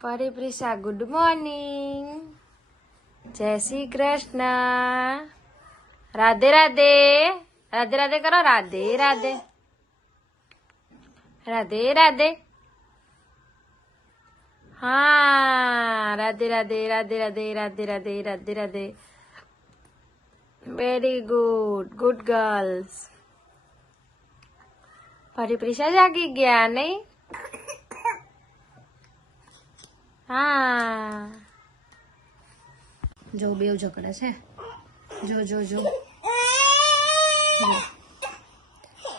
પરિપ્રિશા good morning, જય શ્રી કૃષ્ણ, રાધે રાધે, રાધે રાધે કરો, રાધે રાધે, રાધે રાધે, હા Radhe Radhe, Radhe Radhe, Radhe Radhe, Radhe Radhe, very good, good girls. પરિપ્રિશા જાગી ગયા નહીં? હા જો બેવ ઝઘડે છે, જો જો જો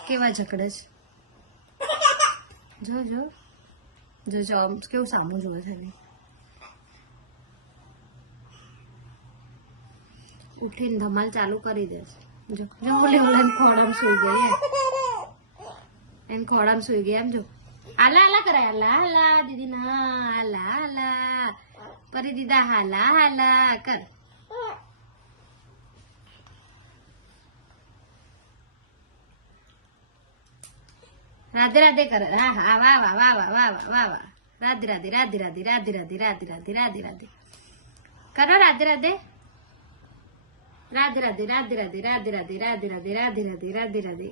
કેવા ઝઘડે છે, જો જો જો જો કેવું સામું જોવે છે. ઉઠીને ધમાલ ચાલુ કરી દે છે. જો જો ઓલી ઓલા ખોડામાં સુઈ ગઈ, એને ખોડામાં સુઈ ગયા. એમ જો આલા આલા કરે, આલા આલા દીદી ના, આલા આલા પરી દીદા, હાલા હાલા કર. રાધે રાધે કરે, હા હા વાહ વાહ વાહ વાહ વાહ વાહ વાહ વાહ, રાધે રાધે, રાધે રાધે, રાધે રાધે, રાધે રાધે, રાધે રાધે કરો, રાધે રાધે, રાધે રાધે, રાધે રાધે, રાધે રાધે, રાધે રાધે, રાધે રાધે, રાધે રાધે.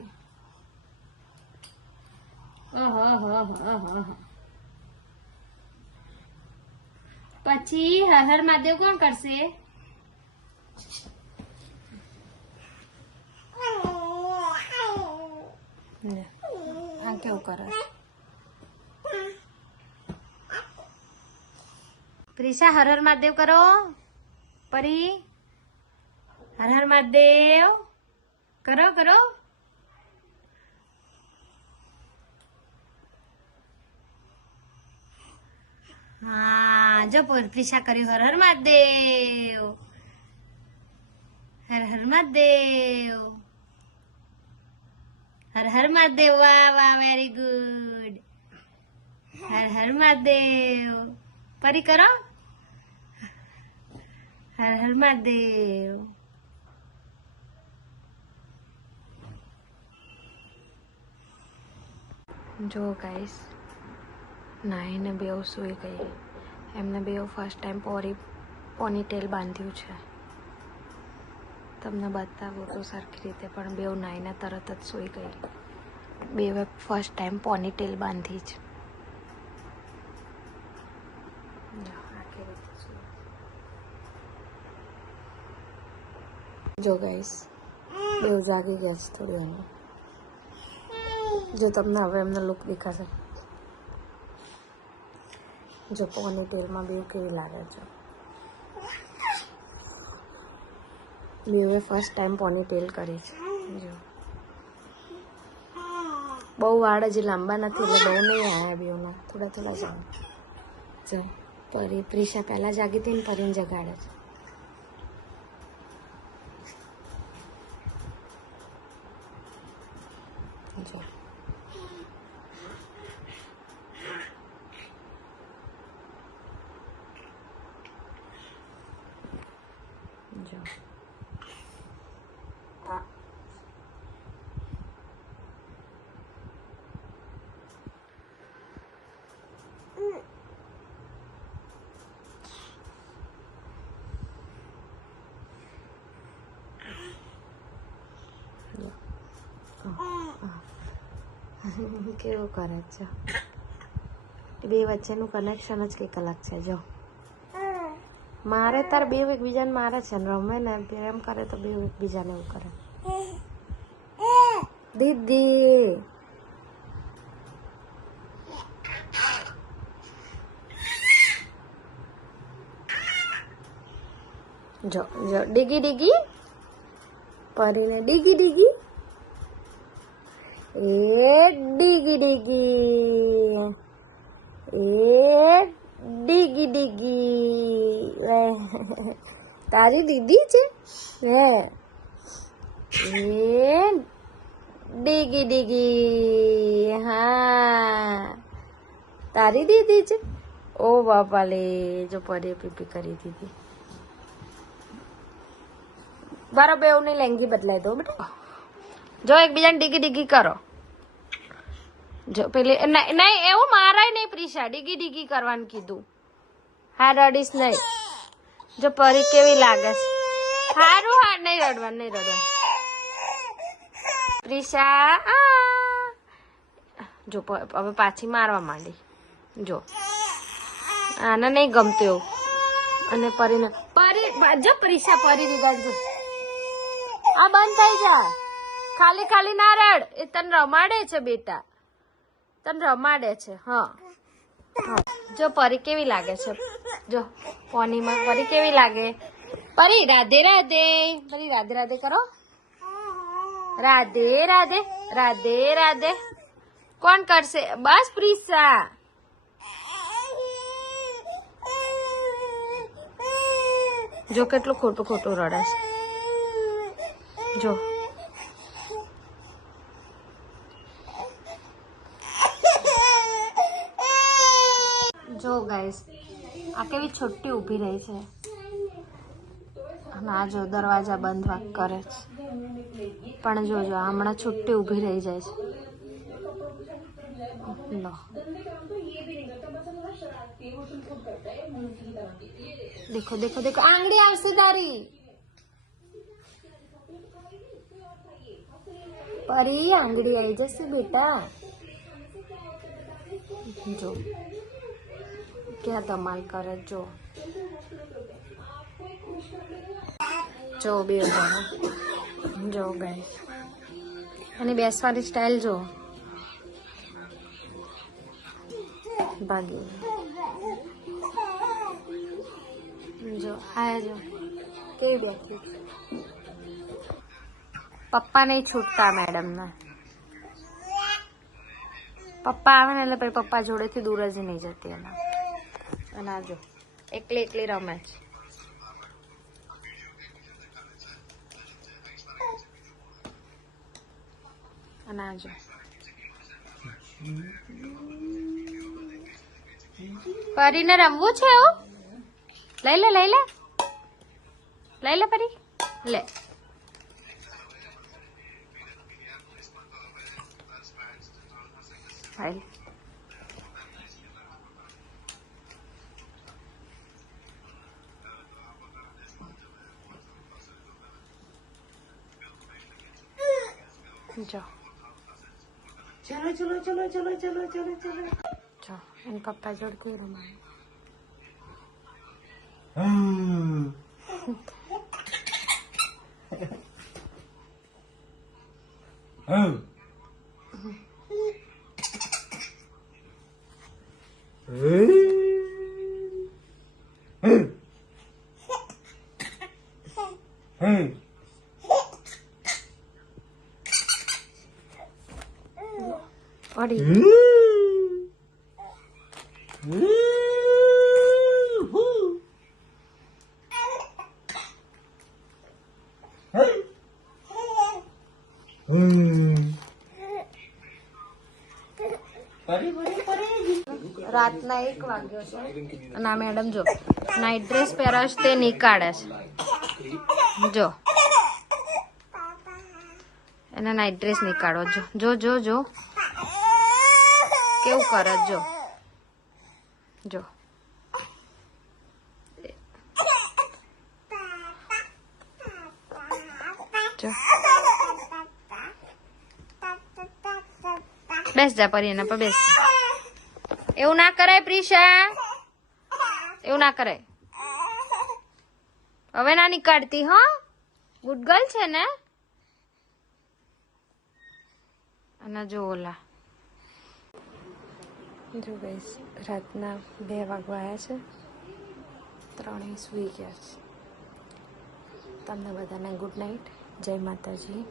ઓહો ઓહો ઓહો ઓહો. પછી હર હર મહાદેવ કોણ કરશે? આ કેવું કરે? પ્રિશા હર હર મહાદેવ કરો. પરી હર હર મહાદેવ કરો કરો. હા જો પ્રિશા કર્યું હર હર મહાદેવ, હર હર મહાદેવ, હર હર મહાદેવ, વાહ વાહ વેરી ગુડ, હર હર મહાદેવ. પરી કરો હર હર મહાદેવ. જો ગાઈસ નાઈને બેવ સૂઈ ગઈ. એમને બેવ ફર્સ્ટ ટાઈમ પોનીટેલ બાંધ્યું છે. તમને બતાવું તો સરખી રીતે, પણ બેવ નાઈને તરત જ સૂઈ ગઈ. બેવે ફર્સ્ટ ટાઈમ પોનીટેલ બાંધી છે. જો ગાઈસ બેવ જાગી ગયા છે થોડી વાર. જો તમને હવે એમનો લુક દેખાશે. જો પોનીટેલમાં બેવ કેવી લાગે છે. બેવે ફર્સ્ટ ટાઈમ પોનીટેલ કરી છે. જો બહુ વાળ હજી લાંબા નથી, એટલે બહુ નહીં આવ્યા બેવના, થોડા થોડા જાવ. જો પરી પ્રિશા પહેલા જાગી હતી ને પરીને જગાડે છે. જો જો કેવું કરે છે. બે વચ્ચેનું કનેક્શન જ કંઈક અલગ છે. જો મારે તાર બે એકબીજાને મારે છે ને રમે ને પ્રેમ કરે તો બે એકબીજાને એવું કરે. દીદી જો જો ડીગી ડીગી પરીને ડીગી ડીગી, એ ડીગી ડીગી, એ ડીગી ડીગી. તારી દીદી છે હે, એ ડીગી ડીગી. હા તારી દીદી છે. ઓ બાપા લે, જો પરીએ પીપી કરી દીધી. બરાબર બેવની લેંગી બદલાઈ દો બેટા. જો એકબીજાને ડીગી ડીગી કરો. જો પેલી નહીં એવું મારાય નહીં પ્રિશા, ડીગી ડીગી કરવાનું કીધું. હા રડીશ નહીં. જો પરી કેવી લાગે છે. હારું હા નહીં રડવા નહીં રડવા. પ્રિશા જો હવે પાછી મારવા માંડી. જો આને નહીં ગમતું એવું. અને પરીને પરી જો પ્રિશા પરી દીધા. આ બંધ થઈ જા. ખાલી ખાલી ના રડ. એ તને રમાડે છે બેટા. તને રમાડે છે. હા જો પરી કેવી લાગે છે. જો પોનીમાં પરી કેવી લાગે. પરી રાધે રાધે. પરી રાધે રાધે કરો. રાધે રાધે રાધે રાધે. કોણ કરશે? બસ પ્રિશા. જો કેટલું ખોટું ખોટું રડે છે. જો જો ગાઈસ આ કેવી છોટી ઊભી રહી છે. અને આ જો દરવાજા બંધ વાક કરે છે. પણ જોજો હમણાં છૂટી ઊભી રહી જાય છે. લો દેખો દેખો દેખો આંગળી આવશે તારી. પરી આંગળી આવી જશે બેટા. જો ક્યાં ધમાલ કરે. જો જો બે જો ગાઈસ અને બેસવાની સ્ટાઇલ જો. ભાગી જો આ જો કેવી બેઠી. પપ્પા નહીં છૂટતા મેડમ ને. પપ્પા આવે ને એટલે પછી પપ્પા જોડેથી દૂર જ નહીં જતી એના. અને આ જો એકલી એકલી રમે છે. અને આ જો પરીને રમવું છે એવું. લઈ લે લઈ લે લઈ લે પરી લે. ભાઈ જો चलो चलो चलो चलो चलो चलो चलो જો એન પપ્પા જોડે કેવી રમાય. પડી રાતના 1 વાગ્યો છે અને આ મેડમ જો નાઇટ ડ્રેસ પહેરાશ તે નીકાળે છે. જો એને નાઇટ ડ્રેસ નીકાળો. જો જો જો જો કેવું કરે. જો જો જો બેસ જા પરી એના પર બેસ. એવું ના કરાય પ્રિશા. એવું ના કરાય. હવે ના નીકાળતી. હા ગુડ ગર્લ છે ને. અને જો ઓલા જો ગાઈસ રાતના 2 વાગવા આવ્યા છે. 3 સુઈ ગયા છે. તમને બધાને ગુડ નાઇટ. જય માતાજી.